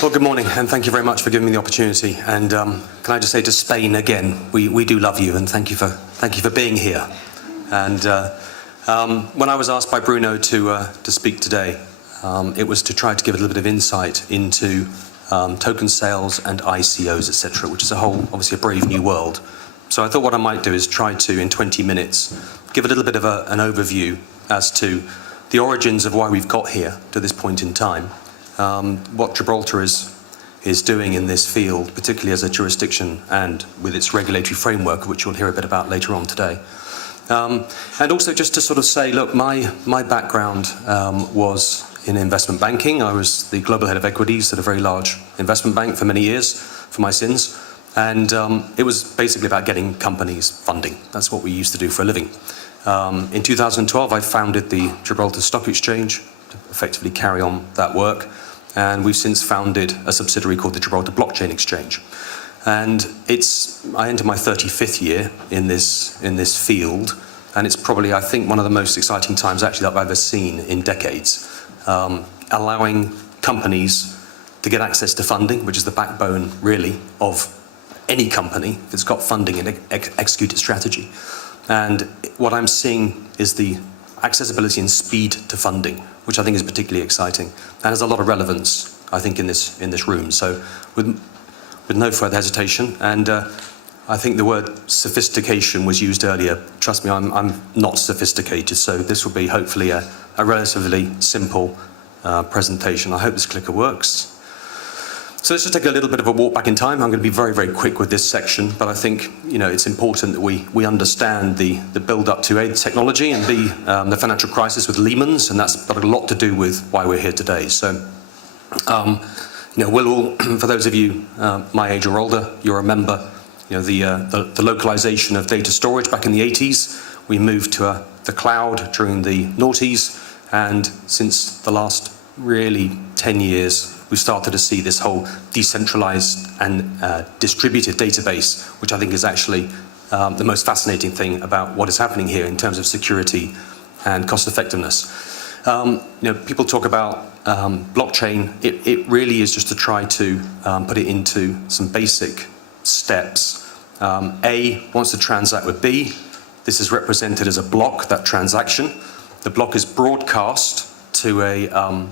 Well, good morning, and thank you very much for giving me the opportunity. And can I just say to Spain again, we do love you, and thank you for being here. And when I was asked by Bruno to speak today, it was to try to give a little bit of insight into token sales and ICO'S, etc., which is obviously a brave new world. So I thought what I might do is try to, in 20 minutes, give a little bit of an overview as to the origins of why we've got here to this point in time. What Gibraltar is doing in this field, particularly as a jurisdiction and with its regulatory framework, which you'll hear a bit about later on today. And also just to sort of say, look, my background was in investment banking. I was the global head of equities at a very large investment bank for many years, for my sins. And it was basically about getting companies funding. That's what we used to do for a living. In 2012, I founded the Gibraltar Stock Exchange to effectively carry on that work. And we've since founded a subsidiary called the Gibraltar Blockchain Exchange. And I enter my 35th year in this field, and it's probably, I think, one of the most exciting times actually that I've ever seen in decades. Allowing companies to get access to funding, which is the backbone, really, of any company that's got funding and execute its strategy. And what I'm seeing is the accessibility and speed to funding, which I think is particularly exciting and has a lot of relevance, I think, in this room. So with no further hesitation, and I think the word sophistication was used earlier. Trust me, I'm not sophisticated, so this will be hopefully a relatively simple presentation. I hope this clicker works. So let's just take a little bit of a walk back in time. I'm going to be very, very quick with this section, but I think it's important that we understand the build up to A, the technology, and B, the financial crisis with Lehman's, and that's got a lot to do with why we're here today. So, we'll all, for those of you my age or older, you'll remember the localization of data storage back in the 80s. We moved to the cloud during the noughties, and since the last really 10 years, we started to see this whole decentralized and distributed database, which I think is actually the most fascinating thing about what is happening here in terms of security and cost effectiveness. People talk about blockchain. It really is just to try to put it into some basic steps. A wants to transact with B. This is represented as a block, that transaction. The block is broadcast to a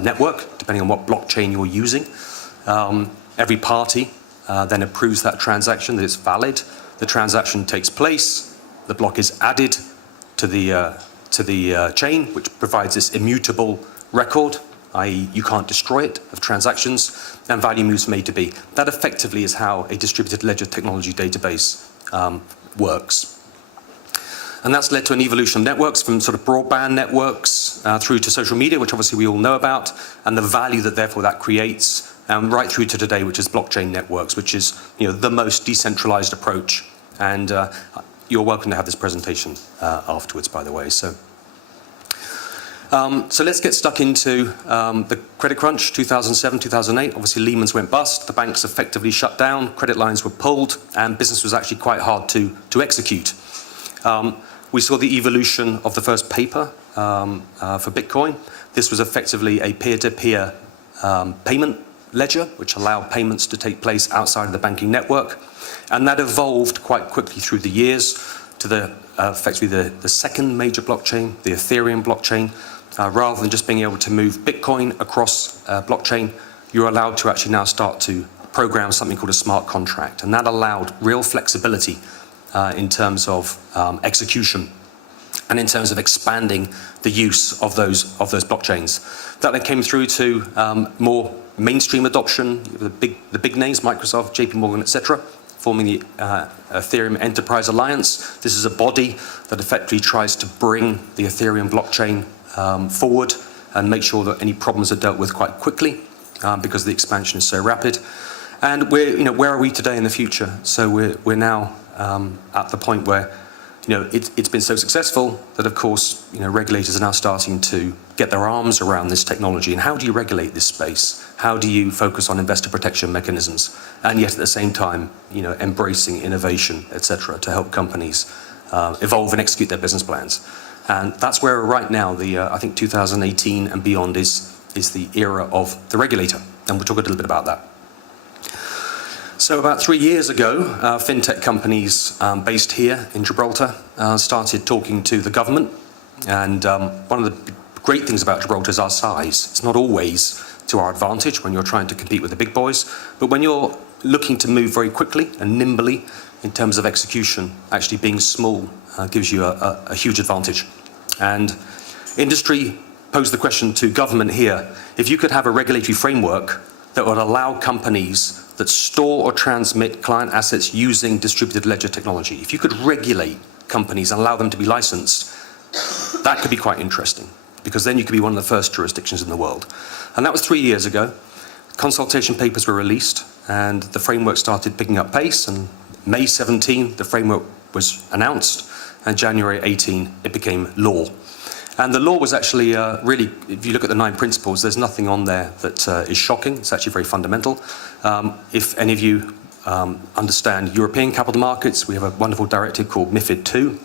network, depending on what blockchain you're using. Every party then approves that transaction, that it's valid. The transaction takes place. The block is added to the chain, which provides this immutable record, i.e. you can't destroy it, of transactions, and value moves from A to B. That effectively is how a distributed ledger technology database works. And that's led to an evolution of networks, from sort of broadband networks through to social media, which obviously we all know about, and the value that therefore that creates, right through to today, which is blockchain networks, which is the most decentralized approach. And you're welcome to have this presentation afterwards, by the way. So let's get stuck into the credit crunch, 2007, 2008. Obviously, Lehman's went bust. The banks effectively shut down. Credit lines were pulled, and business was actually quite hard to execute. We saw the evolution of the first paper for Bitcoin. This was effectively a peer-to-peer payment ledger, which allowed payments to take place outside of the banking network. And that evolved quite quickly through the years to effectively the second major blockchain, the Ethereum blockchain. Rather than just being able to move Bitcoin across blockchain, you're allowed to actually now start to program something called a smart contract. And that allowed real flexibility in terms of execution and in terms of expanding the use of those blockchains. That then came through to more mainstream adoption, the big names, Microsoft, JP Morgan, etc., forming the Ethereum Enterprise Alliance. This is a body that effectively tries to bring the Ethereum blockchain forward and make sure that any problems are dealt with quite quickly because the expansion is so rapid. And where are we today in the future? So we're now at the point where it's been so successful that, of course, regulators are now starting to get their arms around this technology. And how do you regulate this space? How do you focus on investor protection mechanisms? And yet at the same time, embracing innovation, etc., to help companies evolve and execute their business plans. And that's where right now, I think 2018 and beyond is the era of the regulator. And we'll talk a little bit about that. So about 3 years ago, fintech companies based here in Gibraltar started talking to the government. And one of the great things about Gibraltar is our size. It's not always to our advantage when you're trying to compete with the big boys, but when you're looking to move very quickly and nimbly in terms of execution, actually being small gives you a huge advantage. And industry posed the question to government here, if you could have a regulatory framework that would allow companies that store or transmit client assets using distributed ledger technology, if you could regulate companies and allow them to be licensed, that could be quite interesting, because then you could be one of the first jurisdictions in the world. And that was 3 years ago. Consultation papers were released, and the framework started picking up pace, and May 17, the framework was announced, and January 18, it became law. And the law was actually really, if you look at the 9 principles, there's nothing on there that is shocking. It's actually very fundamental. If any of you understand European capital markets, we have a wonderful directive called MiFID II.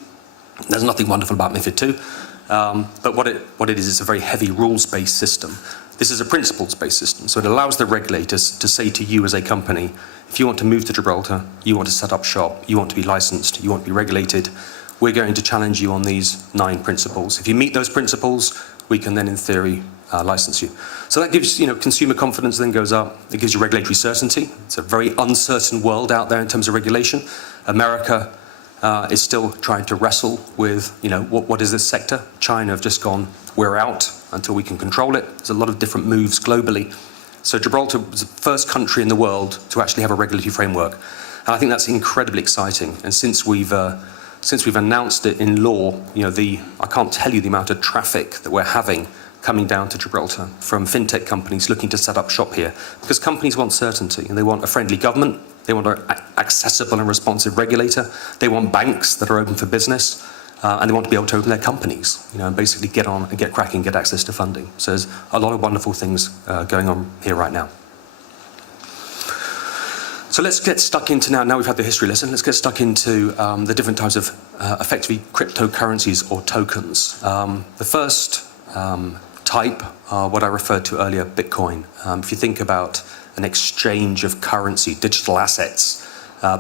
There's nothing wonderful about MiFID II, but what it is, it's a very heavy rules-based system. This is a principles-based system, so it allows the regulators to say to you as a company, if you want to move to Gibraltar, you want to set up shop, you want to be licensed, you want to be regulated, we're going to challenge you on these 9 principles. If you meet those principles, we can then, in theory, license you. So that gives, consumer confidence then goes up. It gives you regulatory certainty. It's a very uncertain world out there in terms of regulation. America is still trying to wrestle with, what is this sector? China have just gone, we're out until we can control it. There's a lot of different moves globally. So Gibraltar was the first country in the world to actually have a regulatory framework. And I think that's incredibly exciting. And since we've announced it in law, I can't tell you the amount of traffic that we're having coming down to Gibraltar from fintech companies looking to set up shop here, because companies want certainty and they want a friendly government, they want an accessible and responsive regulator, they want banks that are open for business, and they want to be able to open their companies, and basically get on and get cracking, get access to funding. So there's a lot of wonderful things going on here right now. So let's get stuck into now we've had the history lesson, let's get stuck into the different types of effectively cryptocurrencies or tokens. The first type are what I referred to earlier, Bitcoin. If you think about an exchange of currency, digital assets,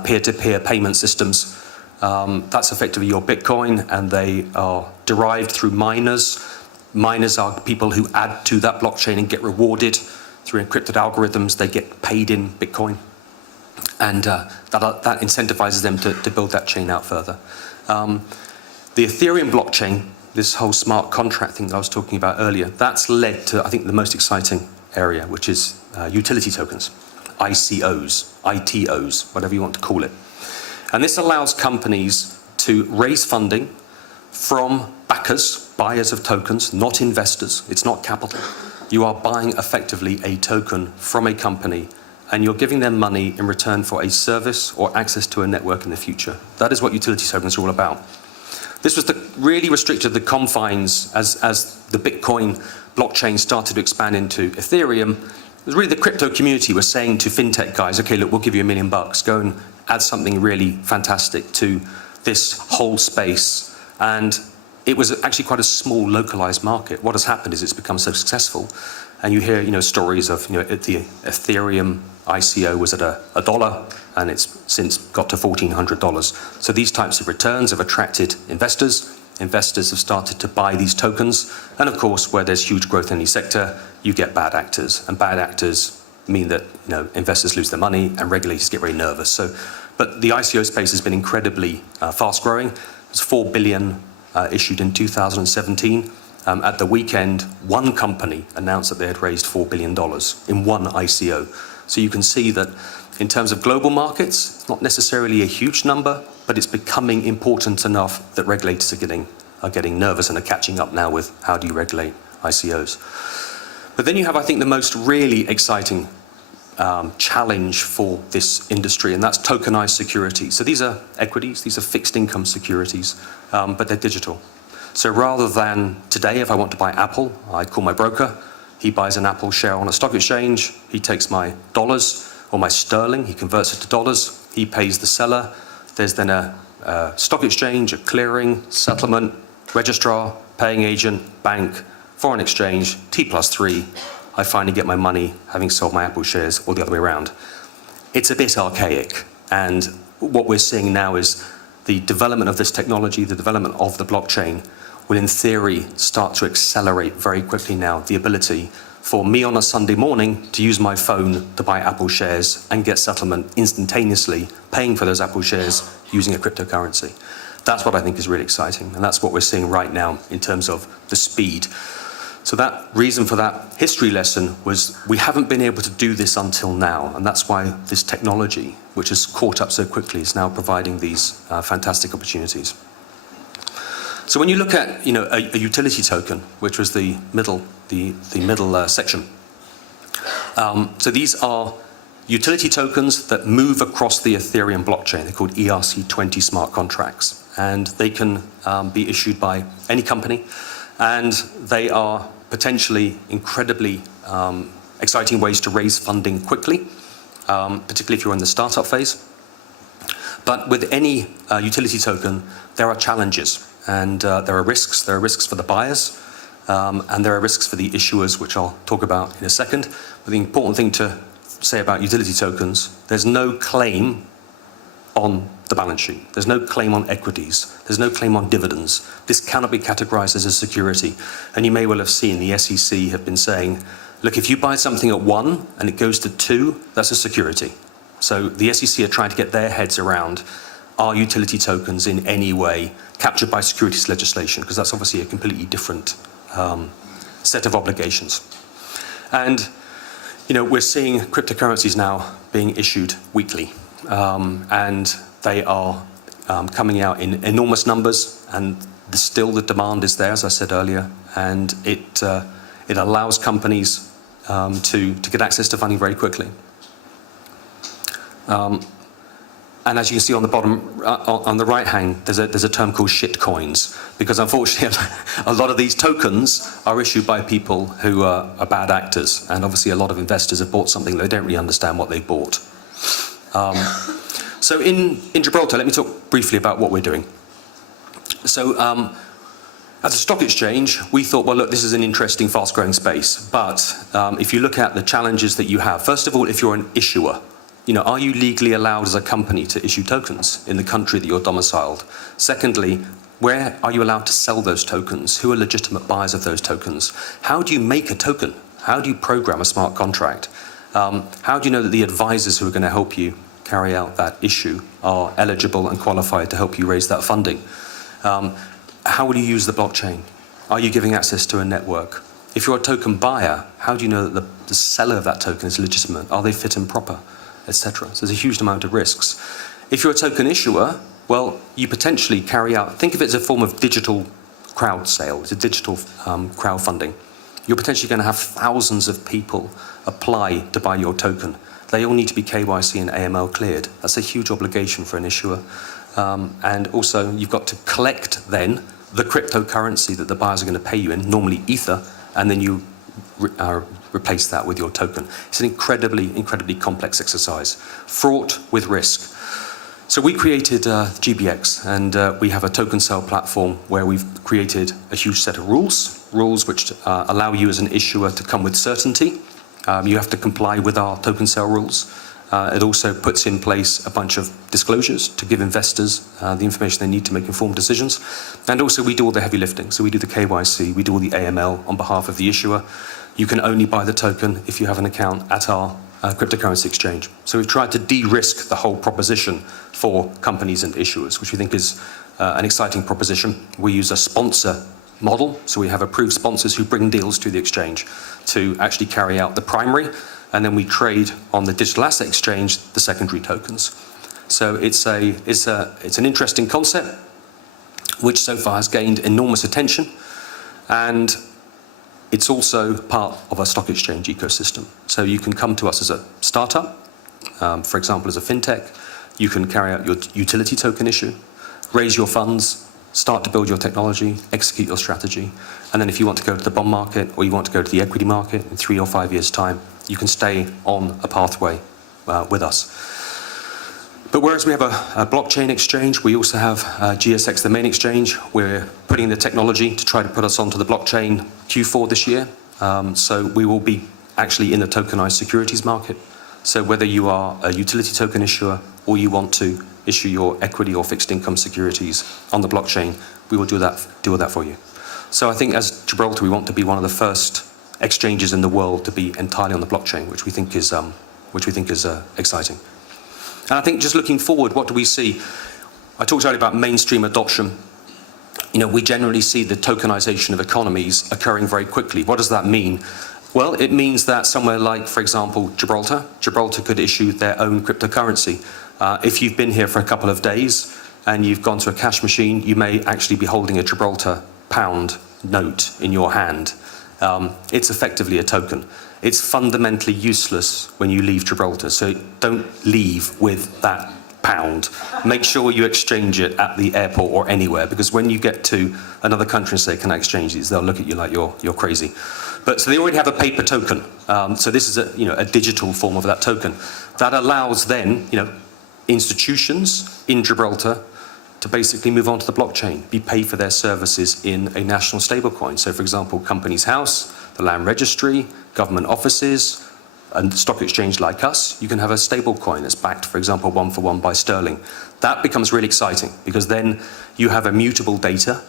peer-to-peer payment systems, that's effectively your Bitcoin, and they are derived through miners. Miners are people who add to that blockchain and get rewarded through encrypted algorithms. They get paid in Bitcoin. And that incentivizes them to build that chain out further. The Ethereum blockchain, this whole smart contract thing that I was talking about earlier, that's led to, I think, the most exciting area, which is utility tokens, ICO'S, ITOs, whatever you want to call it. And this allows companies to raise funding from backers, buyers of tokens, not investors. It's not capital. You are buying effectively a token from a company, and you're giving them money in return for a service or access to a network in the future. That is what utility tokens are all about. This was really restricted the confines as the Bitcoin blockchain started to expand into Ethereum. It was really the crypto community was saying to fintech guys, okay, look, we'll give you $1 million. Go and add something really fantastic to this whole space. And it was actually quite a small localized market. What has happened is it's become so successful. And you hear, stories of, the Ethereum ICO was at $1, and it's since got to $1,400. So these types of returns have attracted investors. Investors have started to buy these tokens. And of course, where there's huge growth in any sector, you get bad actors. And bad actors mean that, investors lose their money and regulators get very nervous. But the ICO space has been incredibly fast growing. There's 4 billion issued in 2017. At the weekend, one company announced that they had raised $4 billion in one ICO. So you can see that in terms of global markets, it's not necessarily a huge number, but it's becoming important enough that regulators are getting nervous and are catching up now with how do you regulate ICOs. But then you have, I think, the most really exciting challenge for this industry, and that's tokenized securities. So these are equities, these are fixed income securities, but they're digital. So rather than today, if I want to buy Apple, I call my broker, he buys an Apple share on a stock exchange, he takes my dollars or my sterling, he converts it to dollars, he pays the seller, there's then a stock exchange, a clearing, settlement, registrar, paying agent, bank, foreign exchange, T+3, I finally get my money having sold my Apple shares, or the other way around. It's a bit archaic, and what we're seeing now is the development of this technology, the development of the blockchain, will in theory start to accelerate very quickly now the ability for me on a Sunday morning to use my phone to buy Apple shares and get settlement instantaneously, paying for those Apple shares using a cryptocurrency. That's what I think is really exciting, and that's what we're seeing right now in terms of the speed. So that reason for that history lesson was we haven't been able to do this until now, and that's why this technology, which has caught up so quickly, is now providing these fantastic opportunities. So when you look at a utility token, which was the middle section, so these are utility tokens that move across the Ethereum blockchain. They're called ERC20 smart contracts, and they can be issued by any company, and they are potentially incredibly exciting ways to raise funding quickly, particularly if you're in the startup phase. But with any utility token, there are challenges, and there are risks. There are risks for the buyers, and there are risks for the issuers, which I'll talk about in a second. But the important thing to say about utility tokens, there's no claim on the balance sheet. There's no claim on equities. There's no claim on dividends. This cannot be categorized as a security. And you may well have seen the SEC have been saying, look, if you buy something at 1 and it goes to 2, that's a security. So the SEC are trying to get their heads around, are utility tokens in any way captured by securities legislation? Because that's obviously a completely different set of obligations. And we're seeing cryptocurrencies now being issued weekly. And they are coming out in enormous numbers, and still the demand is there, as I said earlier, and it allows companies to get access to funding very quickly. And as you can see on the bottom, on the right hand, there's a term called shit coins, because unfortunately a lot of these tokens are issued by people who are bad actors, and obviously a lot of investors have bought something they don't really understand what they bought. So in Gibraltar, let me talk briefly about what we're doing. So as a stock exchange, we thought, well, look, this is an interesting, fast-growing space. But if you look at the challenges that you have, first of all, if you're an issuer, are you legally allowed as a company to issue tokens in the country that you're domiciled? Secondly, where are you allowed to sell those tokens? Who are legitimate buyers of those tokens? How do you make a token? How do you program a smart contract? How do you know that the advisors who are going to help you carry out that issue are eligible and qualified to help you raise that funding? How will you use the blockchain? Are you giving access to a network? If you're a token buyer, how do you know that the seller of that token is legitimate? Are they fit and proper, etc.? So there's a huge amount of risks. If you're a token issuer, well, you potentially carry out, think of it as a form of digital crowd sale. It's a digital crowdfunding. You're potentially going to have thousands of people apply to buy your token. They all need to be KYC and AML cleared. That's a huge obligation for an issuer. And also, you've got to collect then the cryptocurrency that the buyers are going to pay you in, normally Ether, and then you replace that with your token. It's an incredibly, incredibly complex exercise, fraught with risk. So we created GBX, and we have a token sale platform where we've created a huge set of rules which allow you as an issuer to come with certainty. You have to comply with our token sale rules. It also puts in place a bunch of disclosures to give investors the information they need to make informed decisions. And also we do all the heavy lifting. So we do the KYC, we do all the AML on behalf of the issuer. You can only buy the token if you have an account at our cryptocurrency exchange. So we've tried to de-risk the whole proposition for companies and issuers, which we think is an exciting proposition. We use a sponsor model, so we have approved sponsors who bring deals to the exchange to actually carry out the primary, and then we trade on the digital asset exchange the secondary tokens. So it's an interesting concept, which so far has gained enormous attention, and it's also part of a stock exchange ecosystem. So you can come to us as a startup, for example, as a fintech. You can carry out your utility token issue, raise your funds, start to build your technology, execute your strategy, and then if you want to go to the bond market or you want to go to the equity market in 3 or 5 years' time, you can stay on a pathway with us. But whereas we have a blockchain exchange, we also have GSX, the main exchange. We're putting the technology to try to put us onto the blockchain Q4 this year. So we will be actually in the tokenized securities market. So whether you are a utility token issuer or you want to issue your equity or fixed income securities on the blockchain, we will do that for you. So I think as Gibraltar, we want to be one of the first exchanges in the world to be entirely on the blockchain, which we think is exciting. And I think just looking forward, what do we see? I talked earlier about mainstream adoption. We generally see the tokenization of economies occurring very quickly. What does that mean? Well, it means that somewhere like, for example, Gibraltar could issue their own cryptocurrency. If you've been here for a couple of days and you've gone to a cash machine, you may actually be holding a Gibraltar pound note in your hand. It's effectively a token. It's fundamentally useless when you leave Gibraltar, so don't leave with that pound. Make sure you exchange it at the airport or anywhere, because when you get to another country and say, can I exchange these, they'll look at you like you're crazy. But so they already have a paper token. So this is a digital form of that token. That allows then institutions in Gibraltar to basically move on to the blockchain, be paid for their services in a national stablecoin. So for example, Companies House, the Land Registry, government offices, and stock exchange like us, you can have a stable coin that's backed, for example, 1-for-1 by sterling. That becomes really exciting because then you have immutable data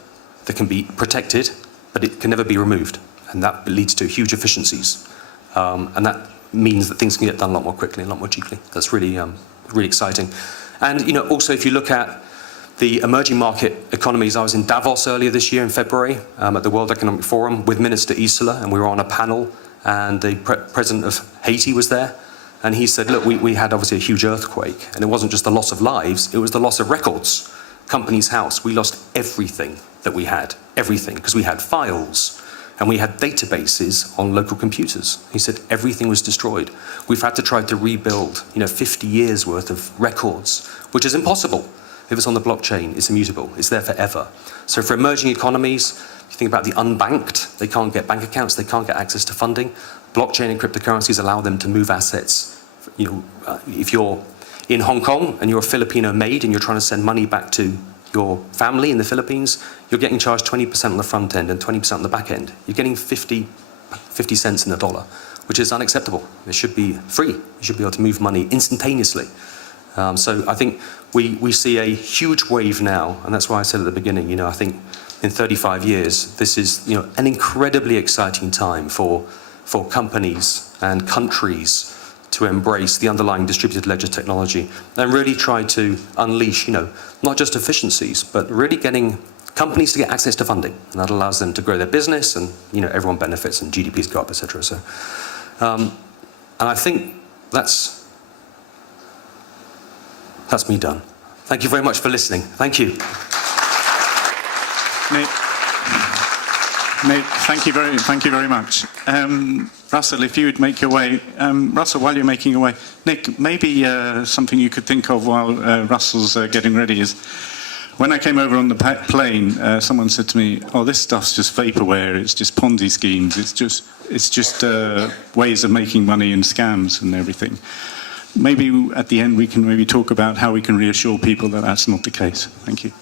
that can be protected, but it can never be removed. And that leads to huge efficiencies. And that means that things can get done a lot more quickly and a lot more cheaply. That's really, really exciting. And also if you look at the emerging market economies, I was in Davos earlier this year in February at the World Economic Forum with Minister Isola, and we were on a panel, and the president of Haiti was there, and he said, look, we had obviously a huge earthquake, and it wasn't just the loss of lives, it was the loss of records. Companies House, we lost everything that we had, everything, because we had files, and we had databases on local computers. He said everything was destroyed. We've had to try to rebuild 50 years worth of records, which is impossible. If it's on the blockchain, it's immutable, it's there forever. So for emerging economies, if you think about the unbanked, they can't get bank accounts, they can't get access to funding. Blockchain and cryptocurrencies allow them to move assets. If you're in Hong Kong and you're a Filipino maid and you're trying to send money back to your family in the Philippines, you're getting charged 20% on the front end and 20% on the back end. You're getting 50 cents in the dollar, which is unacceptable. It should be free. You should be able to move money instantaneously. So I think we see a huge wave now, and that's why I said at the beginning, I think in 35 years, this is an incredibly exciting time for companies and countries to embrace the underlying distributed ledger technology and really try to unleash, not just efficiencies, but really getting companies to get access to funding. And that allows them to grow their business and, everyone benefits and GDPs go up, etc. So, and I think that's me done. Thank you very much for listening. Thank you. Nate, thank you very much. Russell, if you would make your way. Russell, while you're making your way, Nick, maybe something you could think of while Russell's getting ready is, when I came over on the plane, someone said to me, "Oh, this stuff's just vaporware. It's just Ponzi schemes. It's just ways of making money and scams and everything." Maybe at the end we can maybe talk about how we can reassure people that that's not the case. Thank you.